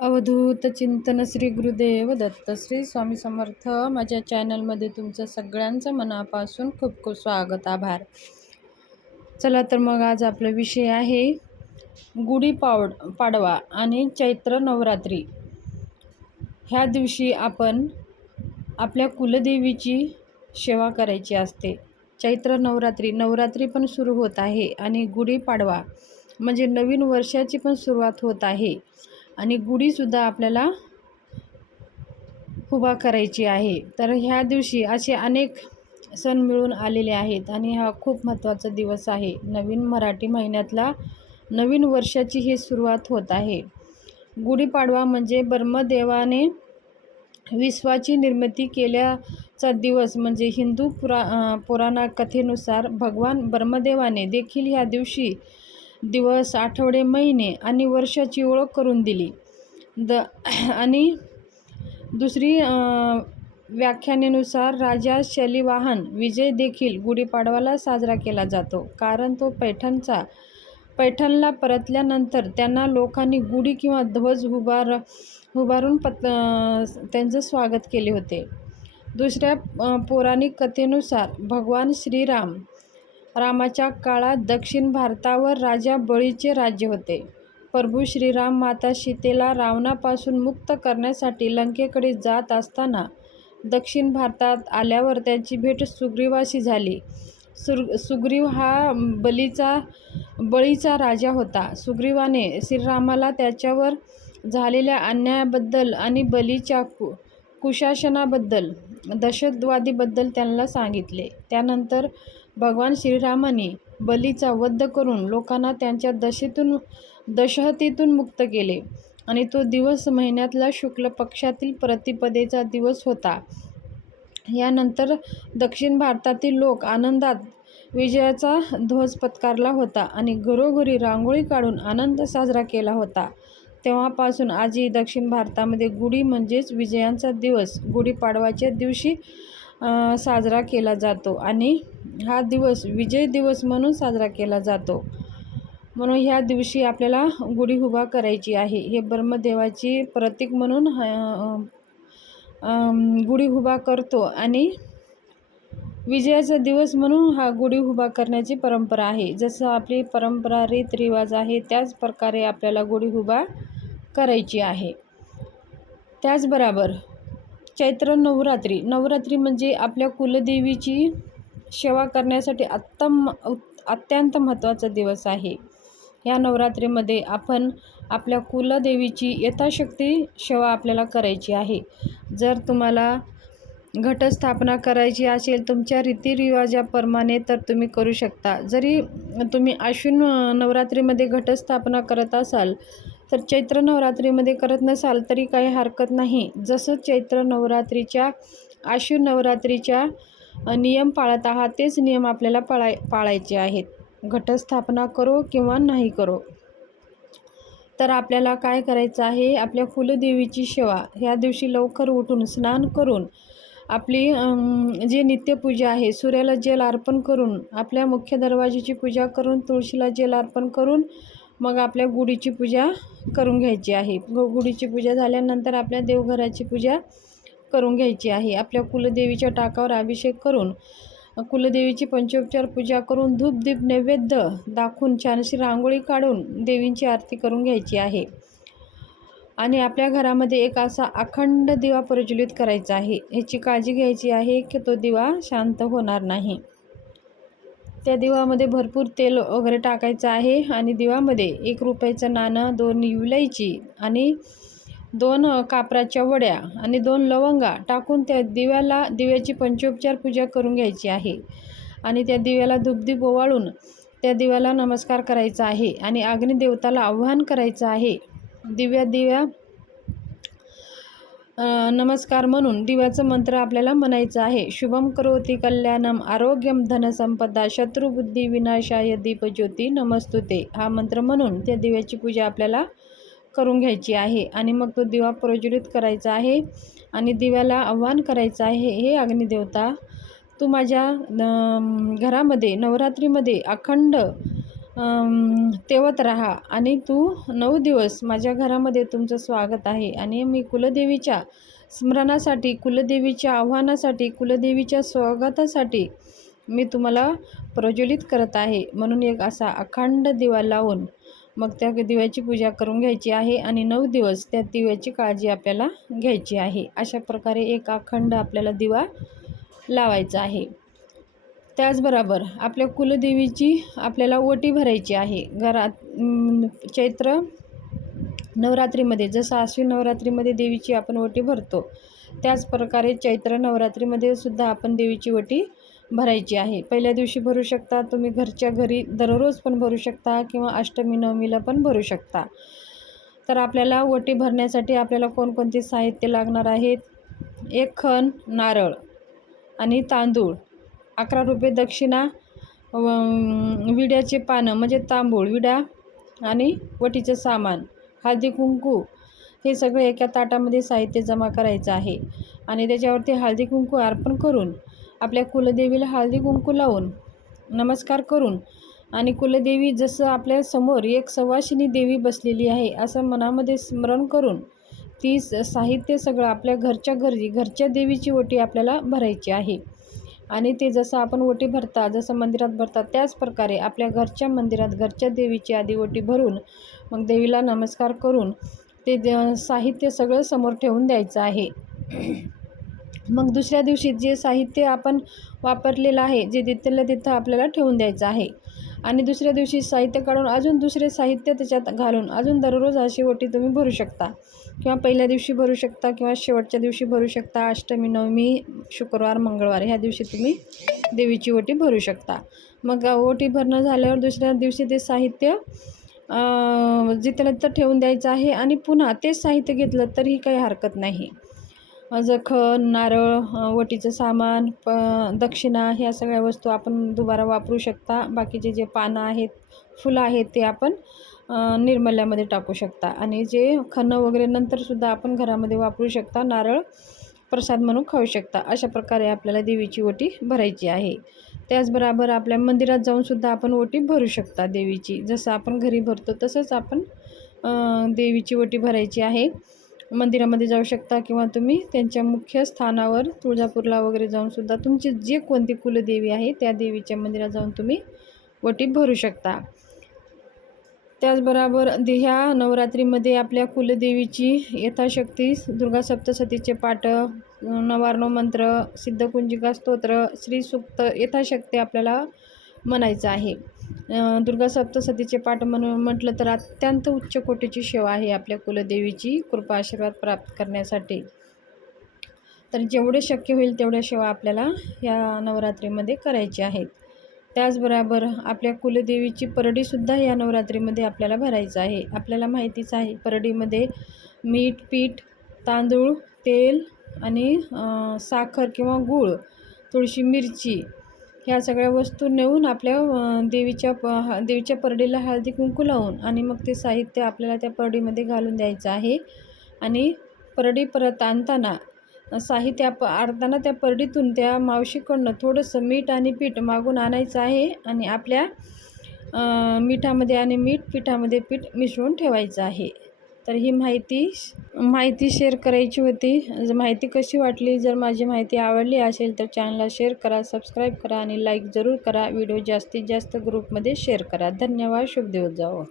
अवधूत चिंतन श्री गुरुदेव दत्त श्री स्वामी समर्थ. माझ्या चॅनलमध्ये तुमचं सगळ्यांचं मनापासून खूप खूप स्वागत, आभार. चला तर मग आज आपला विषय आहे पाडवा आणि चैत्र नवरात्री. ह्या दिवशी आपण आपल्या कुलदेवीची सेवा करायची असते. चैत्र नवरात्री पण सुरू होत आहे आणि गुढीपाडवा म्हणजे नवीन वर्षाची पण सुरुवात होत आहे आणि गुढीसुद्धा आपल्याला उभा करायची आहे. तर ह्या दिवशी असे अनेक सण मिळून आलेले आहेत आणि हा खूप महत्त्वाचा दिवस आहे. नवीन मराठी महिन्यातला नवीन वर्षाची ही सुरुवात होत आहे. गुढीपाडवा म्हणजे ब्रह्मदेवाने विश्वाची निर्मिती केल्याचा दिवस. म्हणजे हिंदू पुराण कथेनुसार भगवान ब्रह्मदेवाने देखील ह्या दिवशी दिवस, आठवडे, महिने आणि वर्षाची ओळख करून दिली. आणि दुसरी व्याख्यानेनुसार राजा शालिवाहन विजय देखील गुढीपाडवाला साजरा केला जातो, कारण तो पैठणला परतल्यानंतर त्यांना लोकांनी गुढी किंवा ध्वज उभारून त्यांचं स्वागत केले होते. दुसऱ्या पौराणिक कथेनुसार भगवान रामाच्या काळात दक्षिण भारतावर राजा बळीचे राज्य होते. प्रभू श्रीराम माता सीतेला रावणापासून मुक्त करण्यासाठी लंकेकडे जात असताना दक्षिण भारतात आल्यावर त्यांची भेट सुग्रीवाशी झाली. सुग्रीव हा बळीचा राजा होता. सुग्रीवाने श्रीरामाला त्याच्यावर झालेल्या अन्यायाबद्दल आणि बलीच्या कुशासनाबद्दल, दहशतवादीबद्दल त्यांना सांगितले. त्यानंतर भगवान श्रीरामाने बलीचा वध करून लोकांना त्यांच्या दहशतीतून मुक्त केले आणि तो दिवस महिन्यातला शुक्ल पक्षातील प्रतिपदेचा दिवस होता. यानंतर दक्षिण भारतातील लोक आनंदात विजयाचा ध्वज पत्कारला होता आणि घरोघरी रांगोळी काढून आनंद साजरा केला होता. तेव्हापासून आजही दक्षिण भारतामध्ये गुढी म्हणजेच विजयांचा दिवस गुढीपाडवाच्या दिवशी साजरा केला जातो आणि हा दिवस विजय दिवस म्हणून साजरा केला जातो. म्हणून ह्या दिवशी आपल्याला गुढी उभा करायची आहे. हे ब्रह्मदेवाची प्रतीक म्हणून गुढी उभा करतो आणि विजयाचा दिवस म्हणून हा गुढी उभा करण्याची परंपरा आहे. जसं आपली परंपरा, रीतरिवाज आहे, त्याच प्रकारे आपल्याला गुढी उभा करायची आहे. त्याचबरोबर चैत्र नवरात्री म्हणजे आपल्या कुलदेवीची सेवा करण्यासाठी अत्यंत महत्त्वाचा दिवस आहे. या नवरात्रीमध्ये आपण आपल्या कुलदेवीची यथाशक्ती सेवा आपल्याला करायची आहे. जर तुम्हाला घटस्थापना करायची असेल तुमच्या रीतिरिवाजाप्रमाणे तर तुम्ही करू शकता. जरी तुम्ही आश्विन नवरात्रीमध्ये घटस्थापना करत असाल तर चैत्र नवरात्रीमध्ये करत नसाल तरी काही हरकत नाही. जसं चैत्र नवरात्रीच्या, आश्विन नवरात्रीच्या नियम पाळत आहात तेच नियम आपल्याला पाळायचे आहेत. घटस्थापना करो किंवा नाही करो, तर आपल्याला काय करायचं आहे, आपल्या कुलदेवीची सेवा ह्या दिवशी लवकर उठून स्नान करून आपली जी नित्यपूजा आहे, सूर्याला जल अर्पण करून, आपल्या मुख्य दरवाजाची पूजा करून, तुळशीला जल अर्पण करून मग आपल्या गुढीची पूजा करून घ्यायची आहे. गुढीची पूजा झाल्यानंतर आपल्या देवघराची पूजा करून घ्यायची आहे. आपल्या कुलदेवीच्या टाकावर अभिषेक करून, कुलदेवीची पंचोपचार पूजा करून, धूप दीप नैवेद्य दाखवून, छानशी रांगोळी काढून देवींची आरती करून घ्यायची आहे. आणि आपल्या घरामध्ये एक असा अखंड दिवा प्रज्वलित करायचा आहे. ह्याची काळजी घ्यायची आहे की तो दिवा शांत होणार नाही. त्या दिवामध्ये भरपूर तेल वगैरे टाकायचं आहे आणि दिवामध्ये 1 रुपयाचं नाणं, 2 इलायची आणि 2 कापराच्या वड्या आणि 2 लवंगा टाकून त्या दिव्याची पंचोपचार पूजा करून घ्यायची आहे. आणि त्या दिव्याला धूपदीप ओवाळून त्या दिव्याला नमस्कार करायचा आहे आणि अग्निदेवताला आवाहन करायचं आहे. दिव्या नमस्कार म्हणून दिव्याचं मंत्र आपल्याला म्हणायचं आहे. शुभम करोति कल्याणम आरोग्यम धनसंपदा शत्रुबुद्धी विनाशाय दीपज्योती नमस्तुते हा मंत्र म्हणून त्या दिव्याची पूजा आपल्याला करून घ्यायची आहे. आणि मग तो दिवा प्रज्वलित करायचा आहे आणि दिव्याला आवाहन करायचं आहे, हे अग्निदेवता, तू माझ्या घरामध्ये नवरात्रीमध्ये अखंड तेवत राहा आणि तू 9 दिवस माझ्या घरामध्ये तुमचं स्वागत आहे आणि मी कुलदेवीच्या स्मरणासाठी, कुलदेवीच्या आव्हानासाठी, कुलदेवीच्या स्वागतासाठी मी तुम्हाला प्रज्वलित करत आहे. म्हणून एक असा अखंड दिवा लावून मग त्या दिव्याची पूजा करून घ्यायची आहे आणि 9 दिवस त्या दिव्याची काळजी आपल्याला घ्यायची आहे. अशा प्रकारे एक अखंड आपल्याला दिवा लावायचा आहे. त्याचबरोबर आपल्या कुलदेवीची आपल्याला ओटी भरायची आहे. घरात चैत्र नवरात्रीमध्ये जसं आश्विन नवरात्रीमध्ये देवीची आपण ओटी भरतो, त्याच प्रकारे चैत्र नवरात्रीमध्ये सुद्धा आपण देवीची ओटी भरायची आहे. पहिल्या दिवशी भरू शकता तुम्ही, घरच्या घरी दररोज पण भरू शकता किंवा अष्टमी नवमीला पण भरू शकता. तर आपल्याला ओटी भरण्यासाठी आपल्याला कोणकोणते साहित्य लागणार आहेत? 1 खण नारळ आणि तांदूळ, 11 रुपये दक्षिणा, विड्याचे पानं म्हणजे तांबूळ, विडा आणि वटीचं सामान, हळदी कुंकू, हे सगळं एका ताटामध्ये साहित्य जमा करायचं आहे. आणि त्याच्यावरती हळदी कुंकू अर्पण करून आपल्या कुलदेवीला हळदी कुंकू लावून नमस्कार करून आणि कुलदेवी जसं आपल्या समोर एक सवाशिनी देवी बसलेली आहे असं मनामध्ये स्मरण करून ती साहित्य सगळं आपल्या घरच्या घरी घरच्या देवीची ओटी आपल्याला भरायची आहे. आणि ते जसं आपण ओटी भरता, जसं मंदिरात भरतात, त्याच प्रकारे आपल्या घरच्या मंदिरात घरच्या देवीची आधी ओटी भरून मग देवीला नमस्कार करून ते साहित्य सगळं समोर ठेवून द्यायचं आहे. मग दुसऱ्या दिवशी जे साहित्य आपण वापरलेलं आहे जे तिथल्या तिथं आपल्याला ठेवून द्यायचं आहे. आणि दुसऱ्या दिवशी साहित्य काढून अजून दुसरे साहित्य त्याच्यात घालून अजून दररोज अशी ओटी तुम्ही भरू शकता किंवा पहिल्या दिवशी भरू शकता किंवा शेवटच्या दिवशी भरू शकता. अष्टमी, नवमी, शुक्रवार, मंगळवार ह्या दिवशी तुम्ही देवीची ओटी भरू शकता. मग ओटी भरणं झाल्यावर दुसऱ्या दिवशी ते साहित्य जिथलं तिथं ठेवून द्यायचं आहे आणि पुन्हा तेच साहित्य घेतलं तरीही काही हरकत नाही. खण, नारळ, वटीचं सामान, दक्षिणा ह्या सगळ्या वस्तू आपण दुबारा वापरू शकता. बाकीचे जे पानं आहेत, फुलं आहेत ते आपण निर्मल्यामध्ये टाकू शकता आणि जे खण वगैरे नंतरसुद्धा आपण घरामध्ये वापरू शकता. नारळ प्रसाद म्हणून खाऊ शकता. अशा प्रकारे आपल्याला देवीची ओटी भरायची आहे. त्याचबरोबर आपल्या मंदिरात जाऊनसुद्धा आपण ओटी भरू शकता देवीची. जसं आपण घरी भरतो तसंच आपण देवीची ओटी भरायची आहे. मंदिरामध्ये जाऊ शकता किंवा तुम्ही त्यांच्या मुख्य स्थानावर तुळजापूरला वगैरे जाऊनसुद्धा तुमची जे कोणती कुलदेवी आहे त्या देवीच्या मंदिरात जाऊन तुम्ही ओटी भरू शकता. त्याचबरोबर ह्या नवरात्रीमध्ये आपल्या कुलदेवीची यथाशक्ती दुर्गा सप्तशतीचे पाठ, नवार्णव मंत्र, सिद्धकुंजिका स्तोत्र, श्रीसूक्त यथाशक्ती आपल्याला म्हणायचं आहे. दुर्गा सप्तशतीचे पाठ म्हटलं तर अत्यंत उच्च कोटीची सेवा आहे आपल्या कुलदेवीची कृपा आशीर्वाद प्राप्त करण्यासाठी. तर जेवढे शक्य होईल तेवढ्या सेवा आपल्याला या नवरात्रीमध्ये करायची आहेत. त्याचबरोबर आपल्या कुलदेवीची परडीसुद्धा या नवरात्रीमध्ये आपल्याला भरायचं आहे. आपल्याला माहितीच आहे परडीमध्ये मीठ, पीठ, तांदूळ, तेल आणि साखर किंवा गूळ, थोडीशी मिरची ह्या सगळ्या वस्तू नेऊन आपल्या देवीच्या परडीला हळदी कुंकू लावून आणि मग ते साहित्य आपल्याला त्या परडीमध्ये घालून द्यायचं आहे. आणि परडी परत आणताना साहित्य आणताना त्या परडीतून त्या मावशीकडनं थोडंसं मीठ आणि पीठ मागून आणायचं आहे आणि आपल्या मिठामध्ये आणि पिठामध्ये पीठ मिसळून ठेवायचं आहे. तर ही माहिती शेअर करायची होती. माहिती कशी वाटली? जर माझी माहिती आवडली असेल तर चॅनलला शेअर करा, सबस्क्राईब करा आणि लाईक जरूर करा. व्हिडिओ जास्तीत जास्त ग्रुपमध्ये शेअर करा. धन्यवाद. शुभ दिवस जावो.